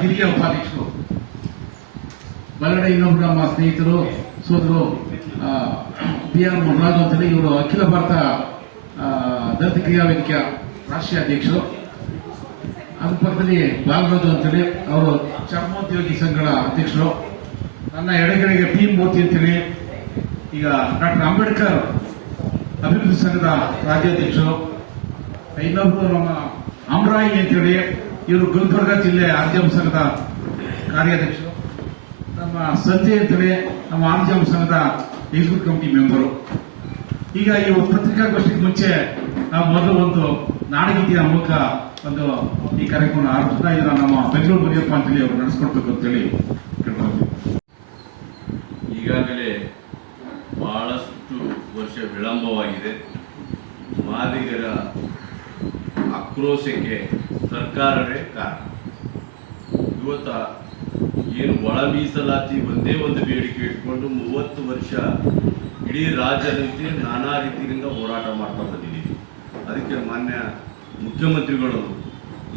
ಹಿರಿಯ ಉಪಾಧ್ಯಕ್ಷರು. ಬಲಗಡೆ ಇನ್ನೊಬ್ಬರು ನಮ್ಮ ಸ್ನೇಹಿತರು, ಸೋದರು ಬಿ ಆರ್ ಮುನರಾಜು ಅಂತೇಳಿ ಇವರು ಅಖಿಲ ಭಾರತ ದಲಿತ ಕ್ರಿಯಾ ವೇದಿಕೆಯ ರಾಷ್ಟ್ರೀಯ ಅಧ್ಯಕ್ಷರು. ಅದ್ರ ಪಕ್ಕದಲ್ಲಿ ಬಾಲರಾಜು ಅಂತೇಳಿ ಅವರು ಚರ್ಮೋದ್ಯೋಗಿ ಸಂಘಗಳ ಅಧ್ಯಕ್ಷರು. ನನ್ನ ಎಡಗಡೆಗೆ ಪಿ. ಮೂರ್ತಿ ಅಂತೇಳಿ ಈಗ ಡಾಕ್ಟರ್ ಅಂಬೇಡ್ಕರ್ ಅಭಿವೃದ್ಧಿ ಸಂಘದ ರಾಜ್ಯಾಧ್ಯಕ್ಷರು. ಇನ್ನೊಬ್ಬರು ನಮ್ಮ ಅಮರಾಯಿ ಅಂತೇಳಿ ಇವರು ಗುಲ್ಬರ್ಗ ಜಿಲ್ಲೆ ಆರ್ಜಮ್ ಸಂಘದ ಕಾರ್ಯಾಧ್ಯಕ್ಷರು. ನಮ್ಮ ಸಂಜಯ್ ಅಂತಲೇ ನಮ್ಮ ಆರ್ಜಮ್ ಸಂಘದ ಎಕ್ಸಿಕ್ಯೂಟಿವ್ ಕಮಿಟಿ ಮೆಂಬರು ಈಗ ಈ ಪತ್ರಿಕಾಗೋಷ್ಠಿಗೆ ಮುಂಚೆ ನಾವು ಮೊದಲು ಒಂದು ನಾಡಗೀತೆಯ ಮೂಲಕ ಒಂದು ಈ ಕಾರ್ಯಕ್ರಮ ಆರಂಭಿಸ್ತಾ ಇದನ್ನ ನಮ್ಮ ಬೆಂಗಳೂರು ಮುನಿಯಪ್ಪ ಅಂತೇಳಿ ಅವರು ನಡೆಸ್ಕೊಡ್ಬೇಕು ಅಂತೇಳಿ ಕೇಳ್ಕೊಳ್ತೀವಿ ಈಗಾಗಲೇ ಬಹಳಷ್ಟು ವರ್ಷ ವಿಳಂಬವಾಗಿದೆ. ಮಾದಿಗರ ಆಕ್ರೋಶಕ್ಕೆ ಸರ್ಕಾರವೇ ಕಾರಣ. ಇವತ್ತ ಏನು ಒಳ ಮೀಸಲಾತಿ ಒಂದೇ ಒಂದು ಬೇಡಿಕೆ ಇಟ್ಕೊಂಡು ಮೂವತ್ತು ವರ್ಷ ಇಡೀ ರಾಜ್ಯದಂತೆ ನಾನಾ ರೀತಿಯಿಂದ ಹೋರಾಟ ಮಾಡ್ತಾ ಬಂದಿದ್ದೀವಿ ಅದಕ್ಕೆ ಮಾನ್ಯ ಮುಖ್ಯಮಂತ್ರಿಗಳು,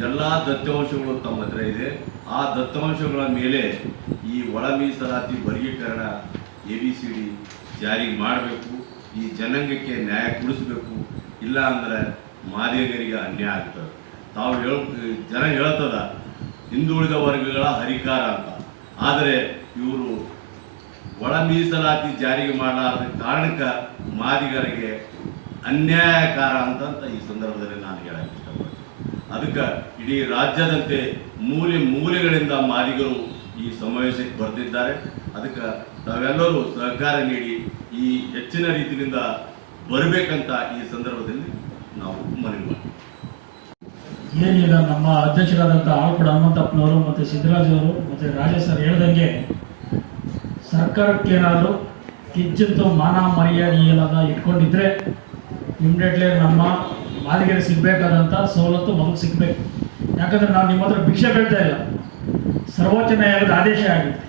ಎಲ್ಲ ದತ್ತಾಂಶಗಳು ತಮ್ಮ ಹತ್ರ ಇದೆ. ಆ ದತ್ತಾಂಶಗಳ ಮೇಲೆ ಈ ಒಳ ಮೀಸಲಾತಿ ವರ್ಗೀಕರಣ ಎ ಬಿ ಸಿ ಡಿ ಜಾರಿಗೆ ಮಾಡಬೇಕು. ಈ ಜನಾಂಗಕ್ಕೆ ನ್ಯಾಯ ಕೊಡಿಸ್ಬೇಕು. ಇಲ್ಲ ಅಂದ್ರೆ ಮಾದಿಗರಿಗೆ ಅನ್ಯಾಯ ಆಗ್ತದೆ. ತಾವು ಹೇಳ ಜನ ಹೇಳ್ತದ ಹಿಂದುಳಿದ ವರ್ಗಗಳ ಹರಿಕಾರ ಅಂತ. ಆದರೆ ಇವರು ಒಳ ಮೀಸಲಾತಿ ಜಾರಿಗೆ ಮಾಡಲಾರದ ಕಾರಣಕ್ಕೆ ಮಾದಿಗರಿಗೆ ಅನ್ಯಾಯಕಾರ ಅಂತ ಈ ಸಂದರ್ಭದಲ್ಲಿ ನಾನು ಹೇಳಕ್ಕೆ ಇಷ್ಟಪಡ್ತೀನಿ. ಅದಕ್ಕೆ ಇಡೀ ರಾಜ್ಯದಂತೆ ಮೂಲೆ ಮೂಲೆಗಳಿಂದ ಮಾದಿಗರು ಈ ಸಮಾವೇಶಕ್ಕೆ ಬರೆದಿದ್ದಾರೆ ಅದಕ್ಕೆ ತಾವೆಲ್ಲರೂ ಸಹಕಾರ ನೀಡಿ ಈ ಹೆಚ್ಚಿನ ರೀತಿಯಿಂದ ಬರಬೇಕಂತ ಈ ಸಂದರ್ಭದಲ್ಲಿ ನಾವು ಮನವಿ ಮಾಡ್ತೀವಿ. ಏನಿಲ್ಲ ನಮ್ಮ ಅಧ್ಯಕ್ಷರಾದಂಥ ಆಲ್ಪಡ ಹನುಮಂತಪ್ಪನವರು ಮತ್ತು ಸಿದ್ದರಾಜ್ ಅವರು ಮತ್ತು ರಾಜೇಶ್ ಸರ್ ಹೇಳ್ದಂಗೆ ಸರ್ಕಾರಕ್ಕೇನಾದರೂ ಕಿಂಚಿತ್ತು ಮಾನ ಮರ್ಯಾದೆ ಏನಾದ ಇಟ್ಕೊಂಡಿದ್ರೆ ಇಮಿಡಿಯೇಟ್ಲಿ ನಮ್ಮ ಮಾದಿಗೆರೆ ಸಿಗಬೇಕಾದಂಥ ಸವಲತ್ತು ಮೊದಲು ಸಿಗಬೇಕು. ಯಾಕಂದ್ರೆ ನಾವು ನಿಮ್ಮ ಹತ್ರ ಭಿಕ್ಷೆ ಬೇಡ್ತಾ ಇಲ್ಲ. ಸರ್ವೋಚ್ಚ ನ್ಯಾಯಾಲಯದ ಆದೇಶ ಆಗಿದೆ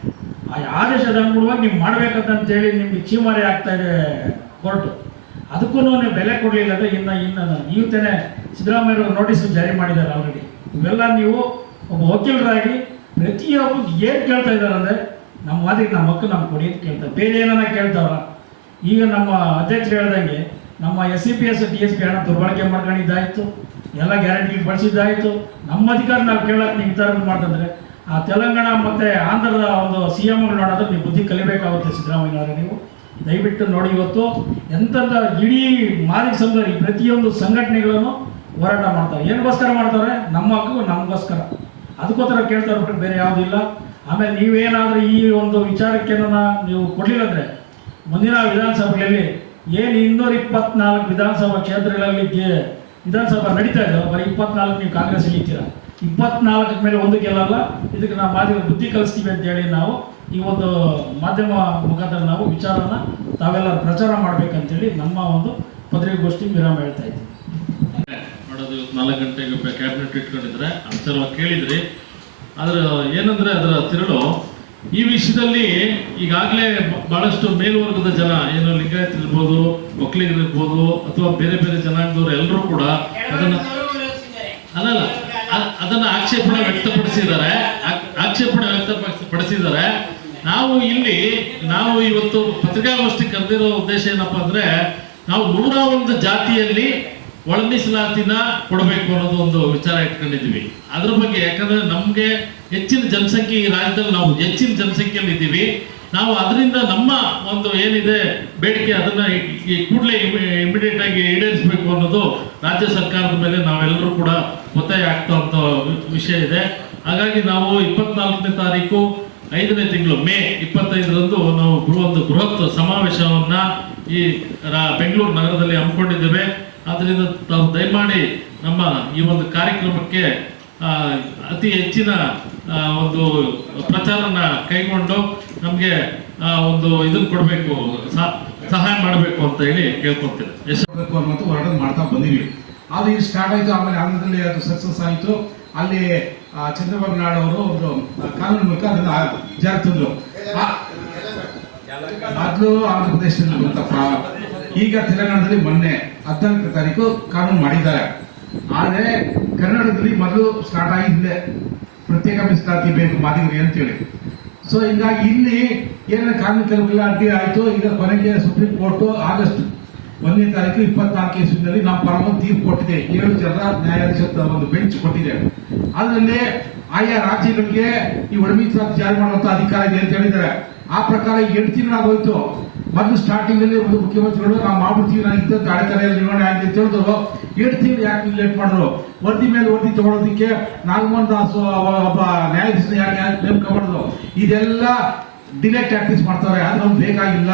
ಆ ಆದೇಶದ ಅನುಗುಣವಾಗಿ ನೀವು ಮಾಡಬೇಕಂತೇಳಿ ನಿಮಗೆ ಚೀಮಾರಿ ಆಗ್ತಾ ಇದೆ ಕೋರ್ಟು. ಅದಕ್ಕೂ ನೀವು ಬೆಲೆ ಕೊಡಲಿಲ್ಲ ಅಂದರೆ ಇನ್ನು ಇನ್ನು ಇವತ್ತೇನೆ ಸಿದ್ದರಾಮಯ್ಯವರು ನೋಟಿಸ್ ಜಾರಿ ಮಾಡಿದ್ದಾರೆ ಆಲ್ರೆಡಿ ಇವೆಲ್ಲ ನೀವು ಒಬ್ಬ ವಕೀಲರಾಗಿ ಪ್ರತಿಯೊಬ್ಬರು ಏನು ಕೇಳ್ತಾ ಇದ್ದಾರೆ ಅಂದರೆ ನಮ್ಮ ಮಾತಿಗೆ ನಮ್ಮ ಹಕ್ಕು ನಮ್ಗೆ ಕೊಡಿ ಅಂತ ಕೇಳ್ತಾರೆ. ಬೇರೆ ಏನಾರ ಕೇಳ್ತಾವ್ರ? ಈಗ ನಮ್ಮ ಅಧ್ಯಕ್ಷರು ಹೇಳ್ದಂಗೆ ನಮ್ಮ S C P S T S P ಹಣ ದುರ್ಬಳಕೆ ಮಾಡ್ಕೊಂಡಿದ್ದಾಯಿತು. ಎಲ್ಲ ಗ್ಯಾರಂಟಿ ಬಳಸಿದ್ದಾಯಿತು. ನಮ್ಮ ಅಧಿಕಾರ ನಾವು ಕೇಳಕ್ಕೆ ನೀವು ವಿಚಾರ ಮಾಡ್ತಂದ್ರೆ ಆ ತೆಲಂಗಾಣ ಮತ್ತು ಆಂಧ್ರದ ಒಂದು ಸಿ ಎಮ್ಗಳು ನೋಡೋದ್ರೆ ನೀವು ಬುದ್ಧಿ ಕಲಿಬೇಕಾಗುತ್ತೆ ಸಿದ್ದರಾಮಯ್ಯನವರೇ ನೀವು. ದಯವಿಟ್ಟು ನೋಡಿ ಇವತ್ತು ಎಂತೆಂಥ ಇಡೀ ಮಾದರಿ ಸಂಘ ಪ್ರತಿಯೊಂದು ಸಂಘಟನೆಗಳನ್ನು ಹೋರಾಟ ಮಾಡ್ತಾರೆ. ಏನಗೋಸ್ಕರ ಮಾಡ್ತಾರೆ? ನಮ್ಮ ಹಕ್ಕು ನಮಗೋಸ್ಕರ. ಅದಕ್ಕೋಸ್ಕರ ಕೇಳ್ತಾ ಬಿಟ್ಟರೆ ಬೇರೆ ಯಾವುದೂ ಇಲ್ಲ. ಆಮೇಲೆ ನೀವೇನಾದರೂ ಈ ಒಂದು ವಿಚಾರಕ್ಕೆ ನೀವು ಕೊಡಲಿಲ್ಲ ಅಂದರೆ, ಮುಂದಿನ ವಿಧಾನಸಭೆಯಲ್ಲಿ ಏನು ಇನ್ನೂರ ಇಪ್ಪತ್ನಾಲ್ಕು ವಿಧಾನಸಭಾ ಕ್ಷೇತ್ರಗಳಲ್ಲಿ ವಿಧಾನಸಭೆ ನಡೀತಾ ಇದೆ. ಬರೀ ಇಪ್ಪತ್ನಾಲ್ಕು ನೀವು ಕಾಂಗ್ರೆಸ್ ಇಳಿತೀರ ಇಪ್ಪತ್ನಾಲ್ಕಕ್ಕೆ ಮೇಲೆ ಒಂದು ಗೆಲ್ಲಲ್ಲ. ಇದಕ್ಕೆ ನಾವು ಮಾಧ್ಯಮ ಬುದ್ಧಿ ಕಲಿಸ್ತೀವಿ ಅಂತ ಹೇಳಿ ನಾವು ಈ ಒಂದು ಮಾಧ್ಯಮ ಮುಖಾಂತರ ನಾವು ವಿಚಾರನ ತಾವೆಲ್ಲ ಪ್ರಚಾರ ಮಾಡಬೇಕಂತೇಳಿ ನಮ್ಮ ಒಂದು ಪತ್ರಿಕಾಗೋಷ್ಠಿ ವಿರಾಮ ಹೇಳ್ತಾ ಇದ್ದೀವಿ ನಾಲ್ಕು ಗಂಟೆಗೆ ಕ್ಯಾಬಿನೆಟ್ ಇಟ್ಕೊಂಡಿದ್ರೆ ಅಂತೆಲ್ಲ ಕೇಳಿದ್ರಿ. ಆದ್ರೆ ಏನಂದ್ರೆ ಅದರ ತಿರುಳು, ಈ ವಿಷಯದಲ್ಲಿ ಈಗಾಗಲೇ ಬಹಳಷ್ಟು ಮೇಲ್ವರ್ಗದ ಜನ, ಏನು ಲಿಂಗಾಯತ್ ಇರ್ಬೋದು ಒಕ್ಕಲಿಗರಿರ್ಬೋದು, ಅಥವಾ ಬೇರೆ ಬೇರೆ ಜನಾಂಗದವರು ಎಲ್ಲರೂ ಕೂಡ ಅದನ್ನ ಅಲ್ಲಲ್ಲ ಅದನ್ನ ಆಕ್ಷೇಪಣೆ ವ್ಯಕ್ತಪಡಿಸಿದ್ದಾರೆ. ಆಕ್ಷೇಪಣೆ ವ್ಯಕ್ತಪಡಿಸಿದ್ದಾರೆ. ನಾವು ಇಲ್ಲಿ, ನಾವು ಇವತ್ತು ಪತ್ರಿಕಾಗೋಷ್ಠಿ ಕರೆದಿರೋ ಉದ್ದೇಶ ಏನಪ್ಪಾ ಅಂದ್ರೆ, ನಾವು ನೂರ ಒಂದು ಜಾತಿಯಲ್ಲಿ ಒಳ ಮೀಸಲಾತಿನ ಕೊಡಬೇಕು ಅನ್ನೋದು ಒಂದು ವಿಚಾರ ಇಟ್ಕೊಂಡಿದ್ದೀವಿ. ಅದ್ರ ಬಗ್ಗೆ ಯಾಕಂದ್ರೆ ನಮ್ಗೆ ಹೆಚ್ಚಿನ ಜನಸಂಖ್ಯೆ ಈ ರಾಜ್ಯದಲ್ಲಿ ನಾವು ಹೆಚ್ಚಿನ ಜನಸಂಖ್ಯೆಯಲ್ಲಿ ಇದ್ದೀವಿ. ನಾವು ಅದರಿಂದ ನಮ್ಮ ಒಂದು ಏನಿದೆ ಬೇಡಿಕೆ ಅದನ್ನ ಈ- ಕೂಡಲೇ ಇಮಿಡಿಯೇಟ್ ಆಗಿ ಈಡೇರಿಸಬೇಕು ಅನ್ನೋದು ರಾಜ್ಯ ಸರ್ಕಾರದ ಮೇಲೆ ನಾವೆಲ್ಲರೂ ಕೂಡ ಒತ್ತಾಯ ಆಗ್ತಾ ವಿಷಯ ಇದೆ. ಹಾಗಾಗಿ ನಾವು ಇಪ್ಪತ್ನಾಲ್ಕನೇ ತಾರೀಕು, ಐದನೇ ತಿಂಗಳು, ಮೇ ಇಪ್ಪತ್ತೈದರಂದು ನಾವು ಒಂದು ಬೃಹತ್ ಸಮಾವೇಶವನ್ನ ಈ ಬೆಂಗಳೂರು ನಗರದಲ್ಲಿ ಹಮ್ಮಿಕೊಂಡಿದ್ದೇವೆ. ಆದ್ದರಿಂದ ತಾವು ದಯಮಾಡಿ ನಮ್ಮ ಈ ಒಂದು ಕಾರ್ಯಕ್ರಮಕ್ಕೆ ಅತಿ ಹೆಚ್ಚಿನ ಒಂದು ಪ್ರಚಾರನ ಕೈಗೊಂಡು ನಮಗೆ ಒಂದು ಇದನ್ನು ಕೊಡಬೇಕು ಸಹಾಯ ಮಾಡಬೇಕು ಅಂತ ಹೇಳಿ ಕೇಳ್ಕೊಳ್ತೇನೆ. ಎಷ್ಟು ಮಾಡಬೇಕು ಅನ್ನೋದು ಹೋರಾಟ ಮಾಡ್ತಾ ಬಂದಿವಿ. ಅದು ಈಗ ಸ್ಟಾರ್ಟ್ ಆಯ್ತು ಆಮೇಲೆ ಆಂಧ್ರದಲ್ಲಿ ಅದು ಸಕ್ಸಸ್ ಆಯಿತು. ಅಲ್ಲಿ ಚಂದ್ರಬಾಬು ನಾಯ್ಡು ಅವರು ಒಂದು ಕಾನೂನು ಮೂಲಕ ಅದನ್ನ ಜಾರಿ ತಂದ್ರು. ಆ- ಮೊದಲು ಆಂಧ್ರ ಪ್ರದೇಶದಲ್ಲಿ ಈಗ ತೆಲಂಗಾಣದಲ್ಲಿ ಮೊನ್ನೆ ಹದಿನಾಲ್ಕನೇ ತಾರೀಕು ಕಾನೂನು ಮಾಡಿದ್ದಾರೆ. ಆದರೆ ಕರ್ನಾಟಕದಲ್ಲಿ ಮೊದಲು ಸ್ಟಾರ್ಟ್ ಆಗಿದ್ದೆ ಪ್ರತ್ಯೇಕ ಮೀಸಲಾತಿ ಬೇಕು ಮಾದಿಗರಿಗೆ ಅಂತೇಳಿ. ಸೊ ಹಿಂಗಾಗಿ ಇಲ್ಲಿ ಏನ ಕಾನೂನು ಕೆಲವು ಅಡ್ಡಿ ಆಯಿತು, ಈಗ ಕೊನೆಗೆ ಸುಪ್ರೀಂ ಕೋರ್ಟ್ ಆಗಸ್ಟ್ ಒಂದನೇ ತಾರೀಕು ಇಪ್ಪತ್ನಾಲ್ಕು ಇಸ್ವಿನಲ್ಲಿ ನಮ್ಮ ಪರವಾಗಿ ತೀರ್ಪು ಕೊಟ್ಟಿದೆ. ಏಳು ಜನರ ನ್ಯಾಯಾಧೀಶ ಒಂದು ಬೆಂಚ್ ಕೊಟ್ಟಿದೆ. ಅದರಲ್ಲಿ ಆಯಾ ರಾಜ್ಯಗಳಿಗೆ ಈ ಒಡಮೀಸಲಾತಿ ಜಾರಿ ಮಾಡುವಂತ ಅಧಿಕಾರ ಇದೆ ಅಂತ ಹೇಳಿದ್ದಾರೆ. ಆ ಪ್ರಕಾರ ಎಂಟು ತಿಂಗಳಾಗೋಯ್ತು. ಮೊದಲು ಸ್ಟಾರ್ಟಿಂಗ್ ಅಲ್ಲಿ ಒಂದು ಮುಖ್ಯಮಂತ್ರಿಗಳು ನಾವು ಮಾಡ್ಬಿಡ್ತೀವಿ ನಾನು ಗಾಡಿ ಅಡೆತಡೆಯಲ್ಲಿ ನಿರ್ವಹಣೆ ಆಗಿದೆ ಅಂತ ಹೇಳಿದ್ರು. ಏಟ್ ತಿಂಗಳು ಯಾಕೆ ಲೇಟ್ ಮಾಡಿದ್ರು? ವರದಿ ಮೇಲೆ ವರದಿ ತಗೊಳೋದಕ್ಕೆ ನಾಗಮೋಹನ್ ದಾಸ್ ಒಬ್ಬ ನ್ಯಾಯಾಧೀಶ ಯಾಕೆ ನೇಮಕ ಮಾಡಿದ್ರು. ಇದೆಲ್ಲ ಡಿಲೇ ಟ್ಯಾಕ್ಟಿಸ್ ಮಾಡ್ತಾರೆ. ಅದು ನಮ್ಗೆ ಬೇಕಾಗಿಲ್ಲ.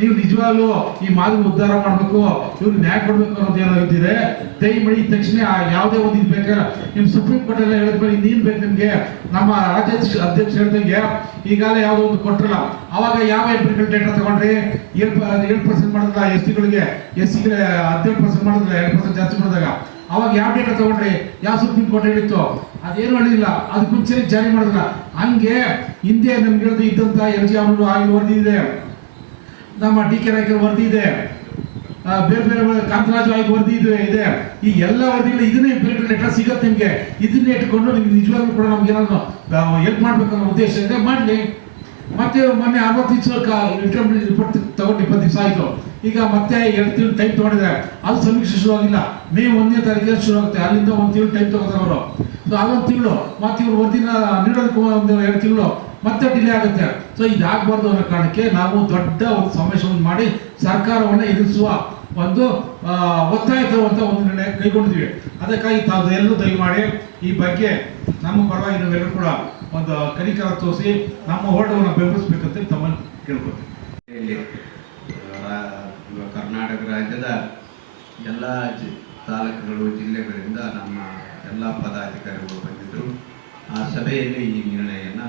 ನೀವು ನಿಜವಾಗ್ಲೂ ಈ ಮಾದರಿ ಉದ್ಧಾರ ಮಾಡಬೇಕು, ಇವ್ರು ನ್ಯಾಯ ಕೊಡಬೇಕು ಅನ್ನೋದು ಏನೋ ಇದ್ದಿದೆ ದಯಮಾಡಿ ತಕ್ಷಣ ಯಾವುದೇ ಒಂದು ಇದು ಬೇಕಾರೆ ನಿಮ್ಮ ಸುಪ್ರೀಂ ಕೋರ್ಟ್ ಎಲ್ಲ ಹೇಳಿದ್ಮೇಲೆ ನೀನು ಬೇಕು ನಿಮಗೆ. ನಮ್ಮ ರಾಜ್ಯ ಅಧ್ಯಕ್ಷ ಹೇಳ್ದಂಗೆ ಈಗಾಗಲೇ ಯಾವುದೋ ಒಂದು ಕೊಟ್ರಲ್ಲ, ಅವಾಗ ಯಾವ ಎಂಪ್ಲಿಮೆಂಟ್ ಡೇಟಾ ತಗೊಂಡ್ರಿ? ಏಳು ಏಳು ಪರ್ಸೆಂಟ್ ಮಾಡಿದ್ಲ ಎಸ್ ಟಿಗಳಿಗೆ ಎಸ್ ಸಿಗೆ ಹದಿನೇಳು ಪರ್ಸೆಂಟ್ ಮಾಡಿದ್ರೆ ಎರಡು ಪರ್ಸೆಂಟ್ ಜಾಸ್ತಿ ಮಾಡಿದಾಗ, ಅವಾಗ ಯಾವ ಡೇಟಾ ತಗೊಂಡ್ರಿ? ಯಾವ ಸುಪ್ರೀಂ ಕೋರ್ಟ್ ಹೇಳಿತ್ತು? ಅದೇನು ಹೇಳಿಲ್ಲ ಅದು ಮುಂಚೆ ಜಾರಿ ಮಾಡಿದ್ರ ಹಂಗೆ ಹಿಂದೆ ನಮ್ಗೆ ಇದ್ದಂತ ಎಲ್ ಜಿ ಅವರು ಆಗಿ ವರದಿ ಇದೆ. ನಮ್ಮ ಡಿ ಕೆ ರಾಯ್ಕರ್ ವರದಿ ಇದೆ. ಬೇರೆ ಬೇರೆ ಕಾಂತರಾಜು ಆಯ್ಕೆ ವರದಿ ಇದೆ ಇದೆ. ಈ ಎಲ್ಲ ವರದಿಗಳು ಇದನ್ನೇ ಬೇರೆ ಲೆಟರ್ ಸಿಗತ್ತೆ ನಿಮಗೆ. ಇದನ್ನೇ ಇಟ್ಕೊಂಡು ನಿಮ್ಗೆ ನಿಜವಾಗ್ಲೂ ಕೂಡ ನಮ್ಗೆ ಏನಾದ್ರು ಹೆಲ್ಪ್ ಮಾಡ್ಬೇಕು ಅನ್ನೋ ಉದ್ದೇಶ ಇದೆ, ಮಾಡಲಿ. ಮತ್ತೆ ಮೊನ್ನೆ ಅರವತ್ತು ದಿವಸ ಇನ್ಕಮ್ ರಿಪೋರ್ಟ್ ತಗೊಂಡು ಇಪ್ಪತ್ತು ದಿವಸ ಆಯಿತು. ಈಗ ಮತ್ತೆ ಎರಡು ತಿಂಗಳು ಟೈಮ್ ತೊಗೊಂಡಿದೆ. ಅದು ಸಮೀಕ್ಷೆ ಶುರುವಾಗಿಲ್ಲ. ಮೇ ಒಂದನೇ ತಾರೀಕಿಗೆ ಶುರು ಆಗುತ್ತೆ. ಅಲ್ಲಿಂದ ಒಂದು ತಿಂಗಳು ಟೈಮ್ ತೊಗೊತಾರೆ ಅವರು. ಸೊ ಅದೊಂದು ತಿಂಗಳು. ಮತ್ತೆ ಇವ್ರು ವರದಿನ ನೀಡೋದಕ್ಕೆ ಒಂದು ಎರಡು ತಿಂಗಳು. ಮತ್ತೆ ಡಿಲೇ ಆಗುತ್ತೆ. ಸೊ ಇದಾಗಬಾರ್ದು ಅನ್ನೋ ಕಾರಣಕ್ಕೆ ನಾವು ದೊಡ್ಡ ಒಂದು ಸಮಾವೇಶವನ್ನು ಮಾಡಿ ಸರ್ಕಾರವನ್ನು ಎದುರಿಸುವ ಒಂದು ಒತ್ತಾಯ ತರುವಂಥ ಒಂದು ನಿರ್ಣಯ ಕೈಗೊಂಡಿದ್ವಿ ಅದಕ್ಕಾಗಿ ತಾವು ಎಲ್ಲರೂ ದಯಮಾಡಿ ಈ ಬಗ್ಗೆ ನಮ್ಮ ಪರವಾಗಿ ನಾವೆಲ್ಲರೂ ಕೂಡ ಒಂದು ಕನಿಕರ ತೋರಿಸಿ ನಮ್ಮ ಹೋರಾಟವನ್ನು ಬೆಂಬಲಿಸಬೇಕಂತ ತಮ್ಮನ್ನು ಕೇಳ್ಕೊತೀವಿ ಕರ್ನಾಟಕ ರಾಜ್ಯದ ಎಲ್ಲ ಜಿ, ತಾಲೂಕುಗಳು, ಜಿಲ್ಲೆಗಳಿಂದ ನಮ್ಮ ಎಲ್ಲ ಪದಾಧಿಕಾರಿಗಳು ಬಂದಿದ್ದರು. ಆ ಸಭೆಯಲ್ಲಿ ಈ ನಿರ್ಣಯನ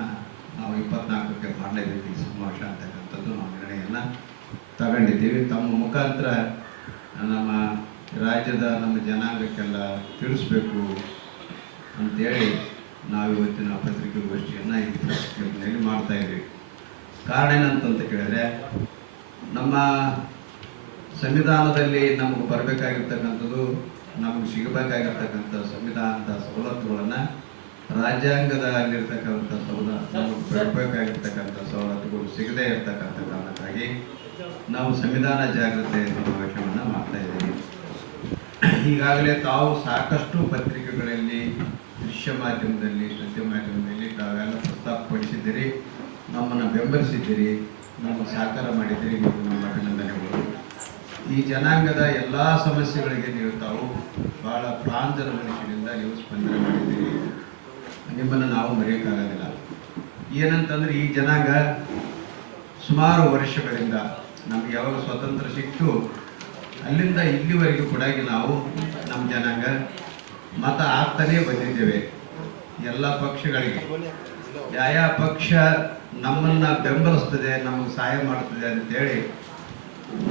ನಾವು ಇಪ್ಪತ್ನಾಲ್ಕಕ್ಕೆ ಮಾಡಲೇಬೇಕು ಈ ಸಮಾವೇಶ ಅಂತಕ್ಕಂಥದ್ದು ನಾವು ನಿರ್ಣಯನ ತಗೊಂಡಿದ್ದೀವಿ. ತಮ್ಮ ಮುಖಾಂತರ ನಮ್ಮ ರಾಜ್ಯದ ನಮ್ಮ ಜನಾಂಗಕ್ಕೆಲ್ಲ ತಿಳಿಸ್ಬೇಕು ಅಂತೇಳಿ ನಾವು ಇವತ್ತಿನ ಪತ್ರಿಕಾಗೋಷ್ಠಿಯನ್ನು ಈ ಪತ್ರಿಕೆಯಲ್ಲಿ ಮಾಡ್ತಾ ಇದ್ದೀವಿ ಕಾರಣ ಏನಂತಂತ ಕೇಳಿದ್ರೆ, ನಮ್ಮ ಸಂವಿಧಾನದಲ್ಲಿ ನಮಗೆ ಬರಬೇಕಾಗಿರ್ತಕ್ಕಂಥದ್ದು, ನಮಗೆ ಸಿಗಬೇಕಾಗಿರ್ತಕ್ಕಂಥ ಸಂವಿಧಾನದ ಸವಲತ್ತುಗಳನ್ನು ರಾಜ್ಯಾಂಗದಲ್ಲಿರ್ತಕ್ಕಂಥ ಆಗಿರ್ತಕ್ಕಂಥ ನಮಗೆ ಬರಬೇಕಾಗಿರ್ತಕ್ಕಂಥ ಸವಲತ್ತುಗಳು ಸಿಗದೇ ಇರತಕ್ಕಂಥ ಕಾರಣಕ್ಕಾಗಿ ನಾವು ಸಂವಿಧಾನ ಜಾಗೃತಿ ಸಮಾವೇಶವನ್ನು ಮಾಡ್ತಾ ಇದ್ದೀವಿ. ಈಗಾಗಲೇ ತಾವು ಸಾಕಷ್ಟು ಪತ್ರಿಕೆಗಳಲ್ಲಿ ದೃಶ್ಯ ಮಾಧ್ಯಮದಲ್ಲಿ ಸುದ್ದಿ ಮಾಧ್ಯಮದಲ್ಲಿ ತಾವೆಲ್ಲ ಪ್ರಸ್ತಾಪಪಡಿಸಿದ್ದೀರಿ ನಮ್ಮನ್ನು ಬೆಂಬಲಿಸಿದ್ದೀರಿ ನಮ್ಮ ಸಹಕಾರ ಮಾಡಿದ್ದೀರಿ ನೀವು ನಮ್ಮ ಅಭಿನಂದನೆಗಳು ಈ ಜನಾಂಗದ ಎಲ್ಲ ಸಮಸ್ಯೆಗಳಿಗೆ ನೀವು ತಾವು ಬಹಳ ಪ್ರಾಂಜಲ ಮನುಷ್ಯರಿಂದ ನೀವು ಸ್ಪಂದನೆ ಮಾಡಿದ್ದೀರಿ. ನಿಮ್ಮನ್ನು ನಾವು ಮರೆಯೋಕ್ಕಾಗೋದಿಲ್ಲ. ಏನಂತಂದ್ರೆ ಈ ಜನಾಂಗ ಸುಮಾರು ವರ್ಷಗಳಿಂದ ನಮ್ಗೆ ಯಾವಾಗ ಸ್ವಾತಂತ್ರ್ಯ ಸಿಕ್ತು, ಅಲ್ಲಿಂದ ಇಲ್ಲಿವರೆಗೂ ಕೂಡ ನಾವು ನಮ್ಮ ಜನಾಂಗ ಮತ ಆಗ್ತಾನೇ ಬಂದಿದ್ದೇವೆ. ಎಲ್ಲ ಪಕ್ಷಗಳಿಗೆ. ಯಾವ ಪಕ್ಷ ನಮ್ಮನ್ನ ಬೆಂಬಲಿಸ್ತದೆ, ನಮಗೆ ಸಹಾಯ ಮಾಡ್ತದೆ ಅಂತೇಳಿ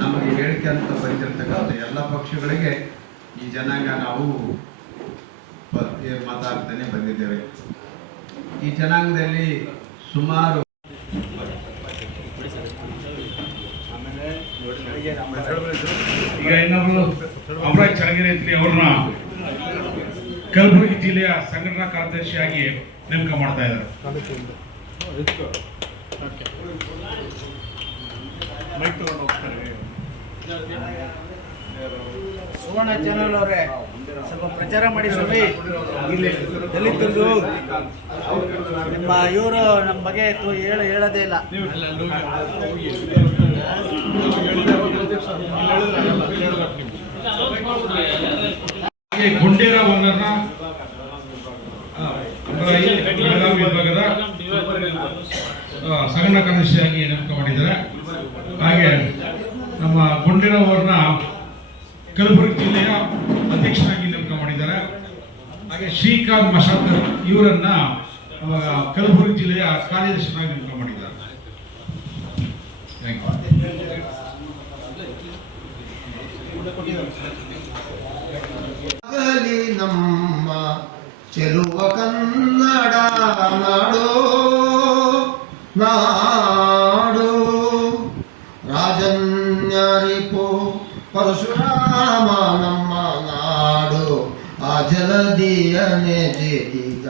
ನಮಗೆ ಹೇಳಿಕೆ ಅಂತ ಬಂದಿರತಕ್ಕಂಥ ಎಲ್ಲ ಪಕ್ಷಗಳಿಗೆ ಈ ಜನಾಂಗ ನಾವು ಏನ್ ಬಂದಿದ್ದೇವೆ. ಈ ಜನಾಂಗದಲ್ಲಿ ಸುಮಾರು ಈಗ ಇನ್ನೊಬ್ರು ಅಮರಾಜ್ ಚಳಗಿರಿ ಅಂತ ಅವ್ರನ್ನ ಕಲಬುರಗಿ ಜಿಲ್ಲೆಯ ಸಂಘಟನಾ ಕಾರ್ಯದರ್ಶಿಯಾಗಿ ನೇಮಕ ಮಾಡ್ತಾ ಇದ್ದಾರೆ. ಸುವರ್ಣ ಚಾನಲ್ ಅವರೇ ಸ್ವಲ್ಪ ಪ್ರಚಾರ ಮಾಡಿ ಸ್ವಾಮಿ. ದಲಿತರು ನಿಮ್ಮ ಇವರು ನಮ್ಮ ಬಗ್ಗೆ ಹೇಳ ಹೇಳೋದೇ ಇಲ್ಲ. ಹಾಗೆ ಗುಂಡೇರ ಓನರ್ನ ಆ, ಅಮರಾಯಿ ಬೆಳಗಾವಿ ವಿಭಾಗದ ಸಗಣ ಕಾರ್ಯದರ್ಶಿಯಾಗಿ ನೇಮಕ ಮಾಡಿದ್ದಾರೆ. ಹಾಗೆ ನಮ್ಮ ಗುಂಡೇರ ಅವ್ರನ್ನ ಕಲಬುರಗಿ ಜಿಲ್ಲೆಯ ಅಧ್ಯಕ್ಷರಾಗಿ ನೇಮಕ ಮಾಡಿದ್ದಾರೆ. ಹಾಗೆ ಶ್ರೀಕಾಂತ್ ಮಶಾಂತರ್ ಇವರನ್ನ ಕಲಬುರಗಿ ಜಿಲ್ಲೆಯ ಕಾರ್ಯದರ್ಶಿಯಾಗಿ ನೇಮಕ ಮಾಡಿದ್ದಾರೆ. ನಮ್ಮ ಚೆಲುವ ಕನ್ನಡ ನಾಡೋ, ನಾಡು ನಮ್ಮ ನಾಡು ಆ ಜಲದಿಯನೆ ಜೇದಿದ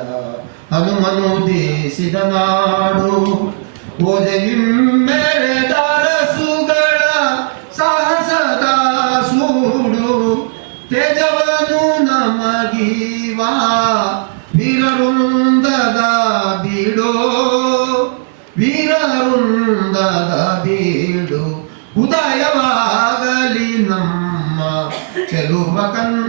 ಹನುಮನು ದೇಶಿದ ನಾಡು ಓದೆಯಿಮ್ಮೆರೆದರಸುಗಳ ಸಾಹಸದ ಸೂಡು. ತೇಜವನು ನಮಗೀವ. ವೀರರುಂದದ ಬೀಡೋ. ವೀರರುಂದದ ಬೀಡು. ಉದಯವಾಗಲಿ ನಮ್ಮ ಚೆಲುವ ಕನ್ನಡ